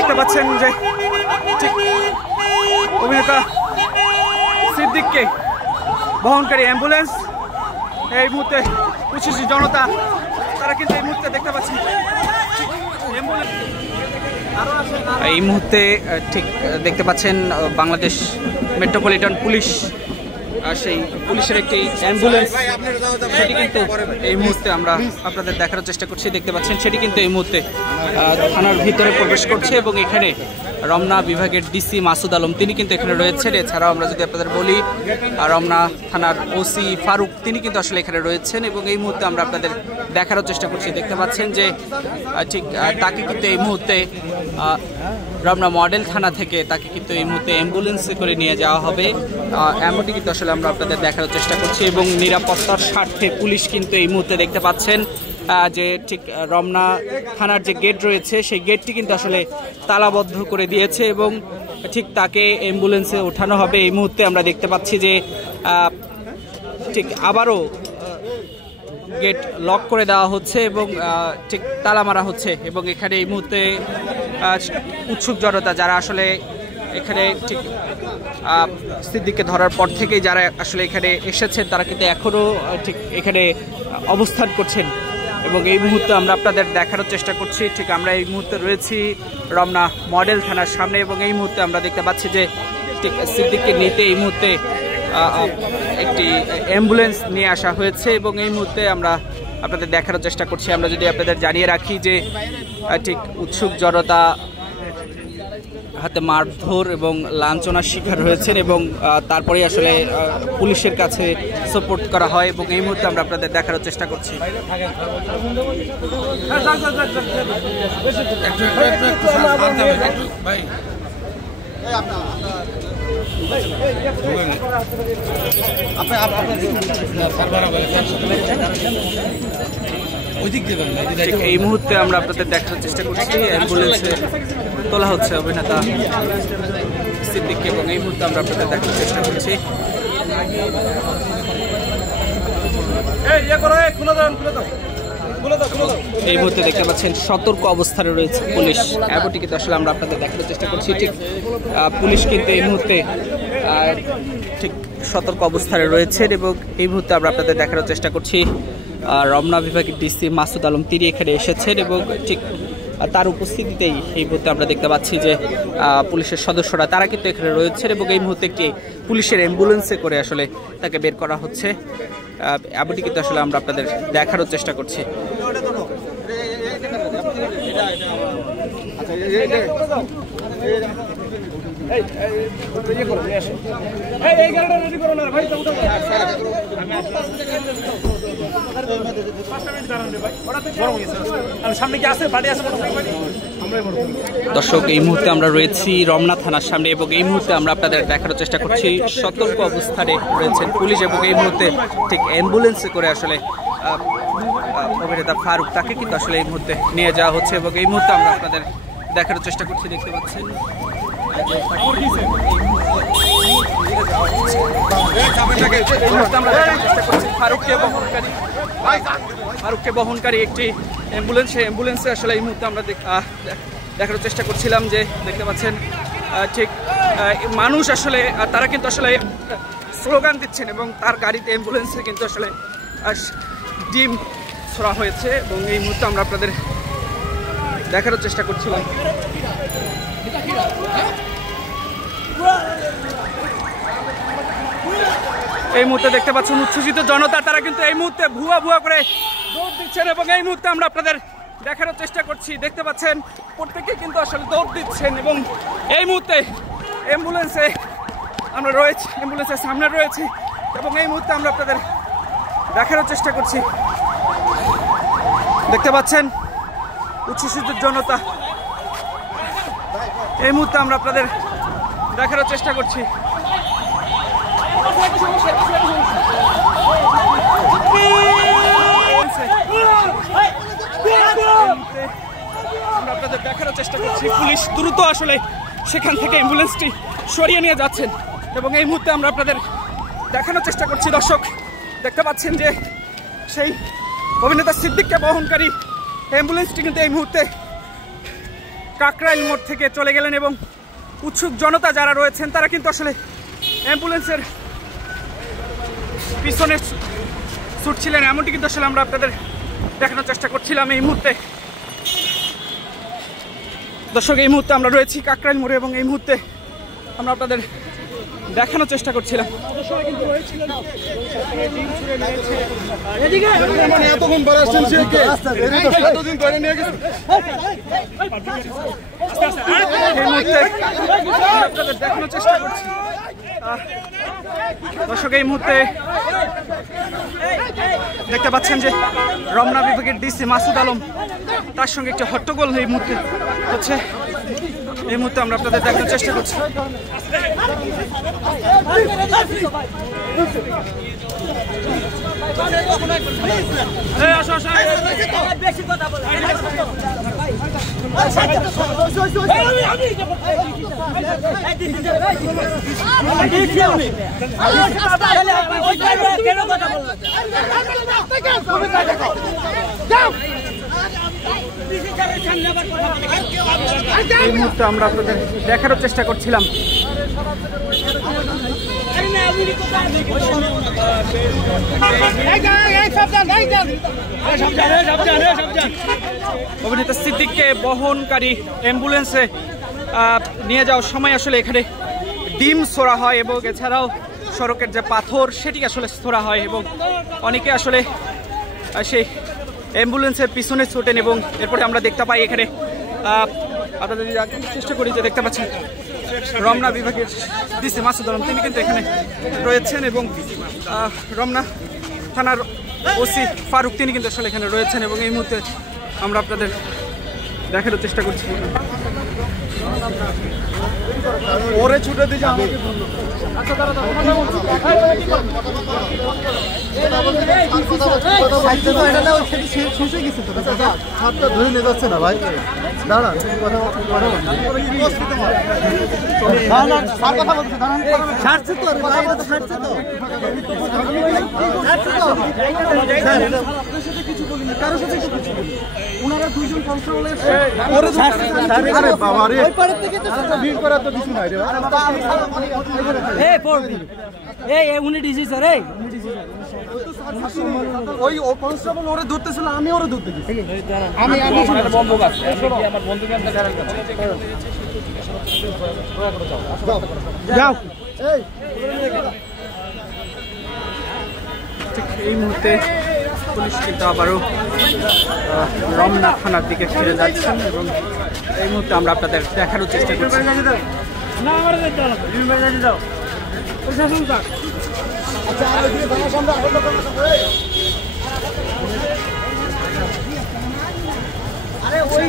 দেখতে পাচ্ছেন যে ঠিক অভিনেতা সিদ্দিককে বহনকারী অ্যাম্বুলেন্স এই মুহূর্তে উচ্ছ্বসিত জনতা তারা কিন্তু এই মুহূর্তে দেখতে পাচ্ছি এই মুহূর্তে ঠিক দেখতে পাচ্ছেন বাংলাদেশ মেট্রোপলিটন পুলিশ সেই পুলিশের একটি অ্যাম্বুলেন্স সেটি কিন্তু এই মুহূর্তে আমরা আপনাদের দেখার চেষ্টা করছি। দেখতে পাচ্ছেন সেটি কিন্তু এই মুহূর্তে থানার ভিতরে প্রবেশ করছে এবং এখানে রমনা বিভাগের ডিসি মাসুদ আলম তিনি কিন্তু এখানে রয়েছেন। এছাড়াও আমরা যদি আপনাদের বলি রমনা থানার ওসি ফারুক তিনি কিন্তু আসলে এখানে রয়েছেন এবং এই মুহূর্তে আমরা আপনাদের দেখার চেষ্টা করছি। দেখতে পাচ্ছেন যে ঠিক তাকে কিন্তু এই মুহূর্তে রমনা মডেল থানা থেকে তাকে কিন্তু এই মুহূর্তে অ্যাম্বুলেন্সে করে নিয়ে যাওয়া হবে এমনটি কিন্তু আসলে আমরা আপনাদের দেখার চেষ্টা করছি এবং নিরাপত্তার স্বার্থে পুলিশ কিন্তু এই মুহূর্তে দেখতে পাচ্ছেন যে ঠিক রমনা থানার যে গেট রয়েছে সেই গেটটি কিন্তু আসলে তালাবদ্ধ করে দিয়েছে এবং ঠিক তাকে অ্যাম্বুলেন্সে ওঠানো হবে। এই মুহূর্তে আমরা দেখতে পাচ্ছি যে ঠিক আবারও গেট লক করে দেওয়া হচ্ছে এবং ঠিক তালা মারা হচ্ছে এবং এখানে এই মুহূর্তে উৎসুক জনতা যারা আসলে এখানে ঠিক সিদ্দিককে ধরার পর থেকেই যারা আসলে এখানে এসেছেন তারা কিন্তু এখনও ঠিক এখানে অবস্থান করছেন এবং এই মুহূর্তে আমরা আপনাদের দেখানোর চেষ্টা করছি। ঠিক আমরা এই মুহূর্তে রয়েছি রমনা মডেল থানার সামনে এবং এই মুহূর্তে আমরা দেখতে পাচ্ছি যে ঠিক সিদ্দিককে নিতে এই মুহূর্তে একটি অ্যাম্বুলেন্স নিয়ে আসা হয়েছে এবং এই মুহূর্তে আমরা আপনাদের দেখানোর চেষ্টা করছি। আমরা যদি আপনাদের জানিয়ে রাখি যে ঠিক উৎসুক জনতা হাতে মারধর এবং লাঞ্ছনার শিকার হয়েছেন এবং তারপরে আসলে পুলিশের কাছে সাপোর্ট করা হয় এবং এই মুহূর্তে আমরা আপনাদের দেখানোর চেষ্টা করছি। এই মুহূর্তে আমরা আপনাদের দেখানোর চেষ্টা করছি অ্যাম্বুলেন্সে তোলা হচ্ছে অভিনেতা সিদ্দিককে এবং এই মুহূর্তে আমরা আপনাদের দেখানোর চেষ্টা করছি। এই মুহূর্তে দেখতে পাচ্ছেন সতর্ক অবস্থানে রয়েছে পুলিশ এমনটি কিন্তু আসলে আমরা আপনাদের দেখানোর চেষ্টা করছি। ঠিক পুলিশ কিন্তু এই মুহূর্তে ঠিক সতর্ক অবস্থানে রয়েছেন এবং এই মুহূর্তে আমরা আপনাদের দেখানোর চেষ্টা করছি রমনা বিভাগের ডিসি মাসুদ আলম তিনি এখানে এসেছেন এবং ঠিক তার উপস্থিতিতেই এই মুহূর্তে আমরা দেখতে পাচ্ছি যে পুলিশের সদস্যরা তারা কিন্তু এখানে রয়েছেন এবং এই মুহূর্তে একটি পুলিশের অ্যাম্বুলেন্সে করে আসলে তাকে বের করা হচ্ছে এমনটি কিন্তু আসলে আমরা আপনাদের দেখানোর চেষ্টা করছি। দর্শক এই মুহূর্তে আমরা রয়েছি রমনা থানার সামনে এবং এই মুহূর্তে আমরা আপনাদের দেখানোর চেষ্টা করছি সতর্ক অবস্থানে রয়েছেন পুলিশ এবং এই মুহূর্তে ঠিক অ্যাম্বুলেন্সে করে আসলে অভিনেতা ফারুক তাকে কিন্তু আসলে এই মুহূর্তে নিয়ে যাওয়া হচ্ছে এবং এই মুহূর্তে আমরা আপনাদের দেখানোর চেষ্টা করছি। দেখতে পাচ্ছেন ফারুককে বহনকারী একটি অ্যাম্বুলেন্সে আসলে এই মুহূর্তে আমরা দেখানোর চেষ্টা করছিলাম যে দেখতে পাচ্ছেন ঠিক মানুষ আসলে তারা কিন্তু আসলে স্লোগান দিচ্ছেন এবং তার গাড়িতে অ্যাম্বুলেন্সে কিন্তু আসলে ডিম ছোড়া হয়েছে এবং এই মুহূর্তে আমরা আপনাদের দেখানোর চেষ্টা করছিলাম। এই মুহূর্তে দেখতে পাচ্ছেন উচ্ছ্বসিত জনতা তারা কিন্তু এই মুহূর্তে ভুয়া করে দৌড় দিচ্ছেন এবং এই মুহূর্তে আমরা আপনাদের দেখানোর চেষ্টা করছি। দেখতে পাচ্ছেন প্রত্যেকে কিন্তু আসলে দৌড় দিচ্ছেন এবং এই মুহূর্তে অ্যাম্বুলেন্সে আমরা রয়েছি অ্যাম্বুলেন্সের সামনে রয়েছি এবং এই মুহূর্তে আমরা আপনাদের দেখানোর চেষ্টা করছি। দেখতে পাচ্ছেন উচ্ছ্বসিত জনতা এই মুহূর্তে আমরা আপনাদের দেখানোর চেষ্টা করছি। আমরা আপনাদের দেখানোর চেষ্টা করছি পুলিশ দ্রুত আসলে সেখান থেকে অ্যাম্বুলেন্সটি সরিয়ে নিয়ে যাচ্ছেন এবং এই মুহূর্তে আমরা আপনাদের দেখানোর চেষ্টা করছি। দর্শক দেখতে পাচ্ছেন যে সেই অভিনেতা সিদ্দিককে বহনকারী অ্যাম্বুলেন্সটি কিন্তু এই মুহূর্তে কাকরাইল মোড় থেকে চলে গেলেন এবং উৎসুক জনতা যারা রয়েছেন তারা কিন্তু আসলে অ্যাম্বুলেন্সের পিছনে ছুটছিলেন, এমনটি কিন্তু আসলে আমরা আপনাদের দেখানোর চেষ্টা করছিলাম। এই মুহূর্তে দর্শক, এই মুহূর্তে আমরা রয়েছি কাকরাইল মোড়ে এবং এই মুহূর্তে আমরা আপনাদের দেখানোর চেষ্টা করছিলাম। দেখানোর চেষ্টা করছি দর্শক, এই মুহূর্তে দেখতে পাচ্ছেন যে রমনা বিভাগের ডিসি মাসুদ আলম, তার সঙ্গে একটি হট্টগোল এই মুহূর্তে হচ্ছে। এই মুহূর্তে আমরা আপনাদের দেখানোর চেষ্টা করছি। এই মুহূর্তে আমরা আপনাদের দেখানোর চেষ্টা করছিলাম। অভিনেতা সিদ্দিককে বহনকারী অ্যাম্বুলেন্সে নিয়ে যাওয়ার সময় আসলে এখানে ডিম ছোড়া হয় এবং এছাড়াও সড়কের যে পাথর সেটি আসলে ছোড়া হয় এবং অনেকে আসলে সেই অ্যাম্বুলেন্সের পিছনে ছোটেন এবং এরপরে আমরা দেখতে পাই এখানে আপনাদের চেষ্টা করি যে দেখতে পাচ্ছেন রমনা বিভাগের ডিসি মাসুদ আলম, তিনি কিন্তু এখানে রয়েছেন এবং রমনা থানার ওসি ফারুক, তিনি কিন্তু আসলে এখানে রয়েছেন এবং এই মুহূর্তে আমরা আপনাদের দেখানোর চেষ্টা করছি। ওরে ছুটে দিয়ে যাবে। ধরে নিয়ে যাচ্ছে না ভাই, দাঁড়ান কারোর সাথে ওনারা দুইজন কনস্টেবলের বাবা রে ভিড় করার তো কিছু নাই রে ওই কনস্টেবল ওরে ধরতেছিল, আমি ওরে ধরতে গেছি। আমি আমার বন্ধুকে যাও। এই মুহূর্তে পুলিশ কিন্তু আবারও রমনা থানার দিকে ফিরে যাচ্ছেন এবং এই মুহূর্তে আমরা আপনাদের দেখানোর চেষ্টা করছি। ওই